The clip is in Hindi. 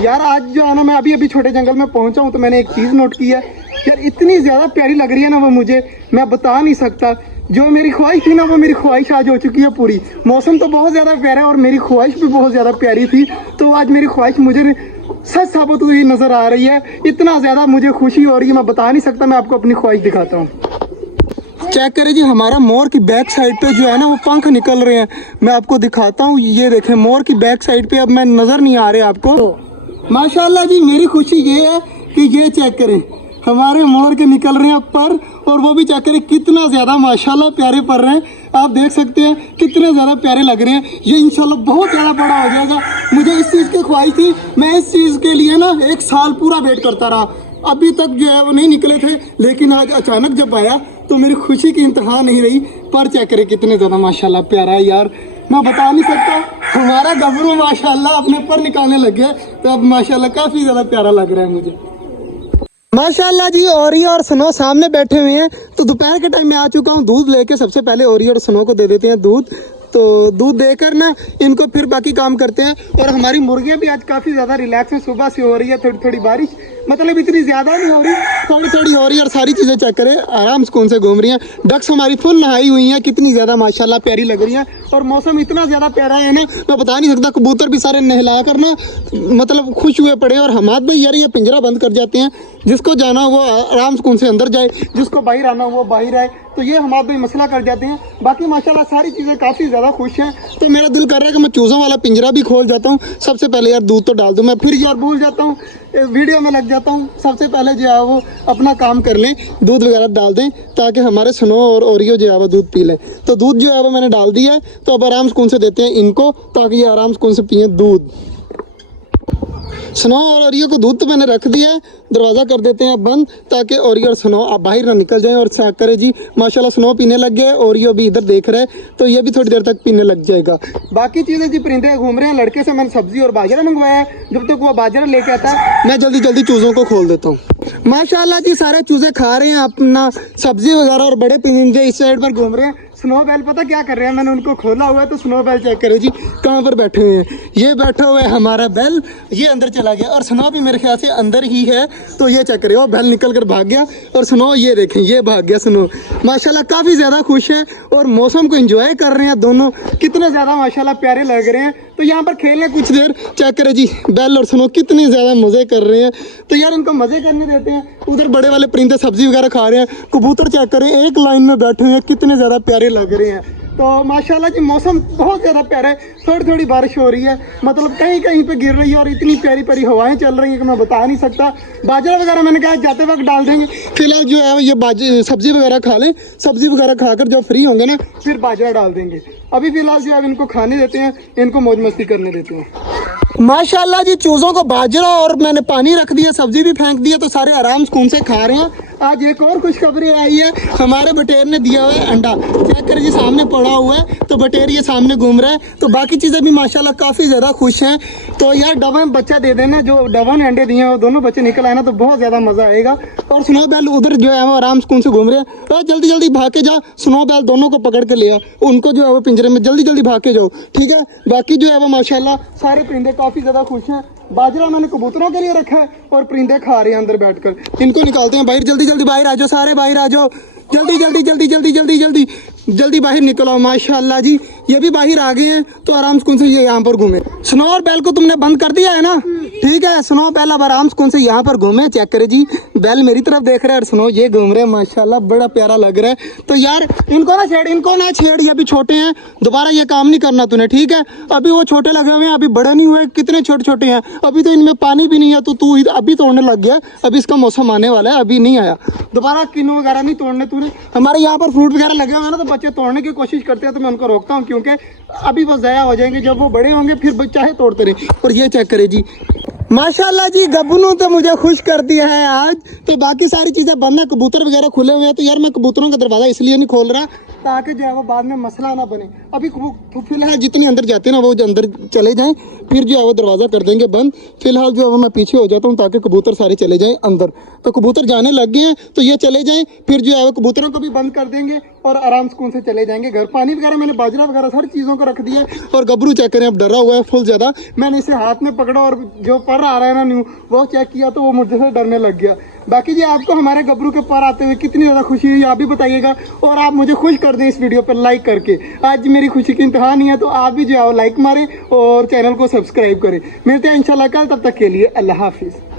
यार आज जो है ना, मैं अभी अभी छोटे जंगल में पहुंचा हूँ तो मैंने एक चीज़ नोट की है यार, इतनी ज़्यादा प्यारी लग रही है ना वो मुझे, मैं बता नहीं सकता। जो मेरी ख्वाहिश थी ना वो मेरी ख्वाहिश आज हो चुकी है पूरी। मौसम तो बहुत ज़्यादा प्यारा है और मेरी ख्वाहिश भी बहुत ज़्यादा प्यारी थी, तो आज मेरी ख्वाहिश मुझे सच साबित हुई नज़र आ रही है। इतना ज़्यादा मुझे खुशी हो रही है, मैं बता नहीं सकता। मैं आपको अपनी ख्वाहिश दिखाता हूँ। चेक करें जी, हमारा मोर की बैक साइड पे जो है ना वो पंख निकल रहे हैं। मैं आपको दिखाता हूँ, ये देखें मोर की बैक साइड पे। अब मैं नज़र नहीं आ रहे आपको। माशाल्लाह जी, मेरी खुशी ये है कि ये चेक करें हमारे मोर के निकल रहे हैं पर, और वो भी चेक करें कितना ज़्यादा माशाल्लाह प्यारे पर रहे हैं। आप देख सकते हैं कितने ज़्यादा प्यारे लग रहे हैं। ये इंशाल्लाह बहुत ज़्यादा बड़ा हो जाएगा। मुझे इस चीज़ की ख्वाहिश थी, मैं इस चीज़ के लिए ना 1 साल पूरा वेट करता रहा। अभी तक जो है वो नहीं निकले थे, लेकिन आज अचानक जब आया तो मेरी खुशी की इंतहा नहीं रही। पर चेक करें कितने ज़्यादा माशाल्लाह प्यारा है यार, मैं बता नहीं सकता। हमारा गबरू माशाल्लाह अपने पर निकालने लग गया, तो अब माशाल्लाह काफ़ी ज़्यादा प्यारा लग रहा है मुझे। माशाल्लाह जी, ओरी और स्नो सामने बैठे हुए हैं। तो दोपहर के टाइम में आ चुका हूँ दूध लेके। सबसे पहले ओरी और स्नो को दे देते हैं दूध। तो दूध देकर ना इनको फिर बाकी काम करते हैं। और हमारी मुर्गियाँ भी आज काफ़ी ज़्यादा रिलैक्स हैं। सुबह से हो रही है थोड़ी थोड़ी बारिश, मतलब इतनी ज़्यादा नहीं हो रही, थोड़ी थोड़ी हो रही है। और सारी चीज़ें चेक करें आराम सुकून से घूम रही हैं। डक्स हमारी फुल नहाई हुई हैं, कितनी ज़्यादा माशाल्लाह प्यारी लग रही हैं। और मौसम इतना ज़्यादा प्यारा है ना, मैं बता नहीं सकता। कबूतर भी सारे नहला कर ना मतलब खुश हुए पड़े। और हमाद भाई यार ये पिंजरा बंद कर जाते हैं, जिसको जाना वो आराम सुकून से अंदर जाए, जिसको बाहर आना वो बाहर आए। तो ये हमारे भाई मसला कर जाते हैं। बाकी माशाल्लाह सारी चीज़ें काफ़ी ज़्यादा खुश हैं। तो मेरा दिल कर रहा है कि मैं चूज़ों वाला पिंजरा भी खोल जाता हूँ। सबसे पहले यार दूध तो डाल दूँ, मैं फिर यार भूल जाता हूँ, वीडियो में लग जाता हूँ। सबसे पहले जो है वो अपना काम कर लें, दूध वगैरह डाल दें ताकि हमारे स्नो और ओरियो जो है वो दूध पी लें। तो दूध जो है वो मैंने डाल दिया है। तो अब आराम सुकून से देते हैं इनको, ताकि ये आराम सुकून से पिए दूध। स्नो और ओरियो को दूध तो मैंने रख दिया है। दरवाज़ा कर देते हैं बंद, ताकि ओरियो और स्नो आप बाहर ना निकल जाएं। और चेक करें जी माशाल्लाह स्नो पीने लग गया है, ओरियो भी इधर देख रहा है, तो ये भी थोड़ी देर तक पीने लग जाएगा। बाकी चीज़ें जी परिंदे घूम रहे हैं। लड़के से मैंने सब्जी और बाजरा मंगवाया है। जब तक वो बाजरा लेके आता है मैं जल्दी जल्दी चूज़ों को खोल देता हूँ। माशाल्लाह जी सारे चूज़े खा रहे हैं अपना सब्जी वगैरह, और बड़े परिंदे इस साइड पर घूम रहे हैं। स्नो बैल पता क्या कर रहे हैं, मैंने उनको खोला हुआ है। तो स्नो बैल चेक करें जी कहाँ पर बैठे हुए हैं। ये बैठा हुआ है हमारा बैल, ये अंदर चला गया। और स्नो भी मेरे ख्याल से अंदर ही है। तो ये चेक करें, वो बैल निकल कर भाग गया और स्नो ये देखें ये भाग गया। स्नो माशाल्लाह काफ़ी ज़्यादा खुश है और मौसम को एंजॉय कर रहे हैं दोनों। कितने ज़्यादा माशाल्लाह प्यारे लग रहे हैं। तो यहाँ पर खेल लें कुछ देर। चेक करें जी बैल और स्नो कितने ज़्यादा मज़े कर रहे हैं। तो यार इनको मज़े करने देते हैं। उधर बड़े वाले परिंदे सब्जी वगैरह खा रहे हैं। कबूतर चेक करें एक लाइन में बैठे हुए हैं, कितने ज़्यादा प्यारे लग रहे हैं। तो माशाल्लाह जी मौसम बहुत ज़्यादा प्यारा है। थोड़ी थोड़ी बारिश हो रही है, मतलब कहीं कहीं पे गिर रही है। और इतनी प्यारी प्यारी हवाएं चल रही हैं कि मैं बता नहीं सकता। बाजरा वगैरह मैंने कहा जाते वक्त डाल देंगे। फिलहाल जो है ये सब्जी वगैरह खा लें। सब्जी वगैरह खाकर जब फ्री होंगे ना फिर बाजरा डाल देंगे। अभी फिलहाल जो है इनको खाने देते हैं, इनको मौज मस्ती करने देते हैं। माशाल्लाह जी चूज़ों को बाजरा और मैंने पानी रख दिया, सब्जी भी फेंक दिया, तो सारे आराम सुकून से खा रहे हैं। आज एक और खुशखबरी आई है, हमारे बटेर ने दिया हुआ है अंडा। चेक कर जी सामने पड़ा हुआ है, तो बटेर ये सामने घूम रहा है। तो बाकी चीज़ें भी माशाल्लाह काफ़ी ज़्यादा खुश हैं। तो यार डबल बच्चा दे देना, जो डबल अंडे दिए हैं वो दोनों बच्चे निकल आए ना तो बहुत ज़्यादा मज़ा आएगा। और स्नो बैल उधर जो है वो आराम सुकून से घूम रहे हैं। तो जल्दी जल्दी भाग के जा, स्नो बैल दोनों को पकड़ के लिया, उनको जो है वो पिंजरे में जल्दी जल्दी भाग के जाओ, ठीक है। बाकी जो है वो माशाल्लाह सारे परिंदे काफ़ी ज़्यादा खुश हैं। बाजरा मैंने कबूतरों के लिए रखा है और परिंदे खा रहे हैं अंदर बैठकर। इनको निकालते हैं बाहर, जल्दी जल्दी बाहर आ जाओ, सारे बाहर आ जाओ, जल्दी जल्दी जल्दी जल्दी जल्दी जल्दी जल्दी बाहर निकलो। माशाल्लाह जी ये भी बाहर आ गए हैं, तो आराम सुकून से ये यहाँ पर घूमे। स्नो और बैल को तुमने बंद कर दिया है ना, ठीक है। स्नो बैल अब आराम सुकून से यहाँ पर घूमे। चेक करे जी बैल मेरी तरफ देख रहे हैं और स्नो ये घूम रहे हैं। माशाल्लाह बड़ा प्यारा लग रहा है। तो यार इनको ना छेड़, इनको ना छेड़, ये अभी छोटे हैं, दोबारा ये काम नहीं करना तूने, ठीक है। अभी वो छोटे लगे हुए हैं, अभी बड़े नहीं हुए, कितने छोटे छोटे हैं। अभी तो इनमें पानी भी नहीं है, तो तू अभी तोड़ने लग गया। अभी इसका मौसम आने वाला है, अभी नहीं आया। दोबारा किन्नू वगैरह नहीं तोड़ने तूने। हमारे यहाँ पर फ्रूट वगैरह लगे हुए हैं ना, तो बच्चे तोड़ने की कोशिश करते हैं, तो मैं उनको रोकता हूँ, क्योंकि अभी वो ज़ाया हो जाएंगे। जब वो बड़े होंगे फिर चाहे तोड़ते रहे। और ये चेक करे जी माशाल्लाह जी गब्बू तो मुझे खुश कर दिया है आज। तो बाकी सारी चीज़ें बंद है, कबूतर वगैरह खुले हुए हैं। तो यार मैं कबूतरों का दरवाज़ा इसलिए नहीं खोल रहा ताकि जो है वो बाद में मसला ना बने। अभी तो फिलहाल जितने अंदर जाते हैं ना वो जो अंदर चले जाएं, फिर जो है वो दरवाज़ा कर देंगे बंद। फिलहाल जो है वो मैं पीछे हो जाता हूँ ताकि कबूतर सारे चले जाएं अंदर। तो कबूतर जाने लग गए हैं तो ये चले जाएं, फिर जो है वो कबूतरों को भी बंद कर देंगे और आराम सुकून से चले जाएंगे घर। पानी वगैरह मैंने बाजरा वगैरह हर चीज़ों को रख दिया है। और गबरू चेक करें, अब डरा हुआ है फुल ज़्यादा। मैंने इसे हाथ में पकड़ा और जो पर आ रहा है ना न्यू वो चेक किया तो वो मुझे से डरने लग गया। बाकी जी आपको हमारे गबरू के पर आते हुए कितनी ज़्यादा खुशी हुई आप भी बताइएगा, और आप मुझे खुश कर दें इस वीडियो पर लाइक करके। आज मेरी खुशी की इंतहा नहीं है, तो आप भी जो है लाइक मारें और चैनल को सब्सक्राइब करें। मिलते हैं इंशाल्लाह कल, तब तक के लिए अल्लाह हाफिज़।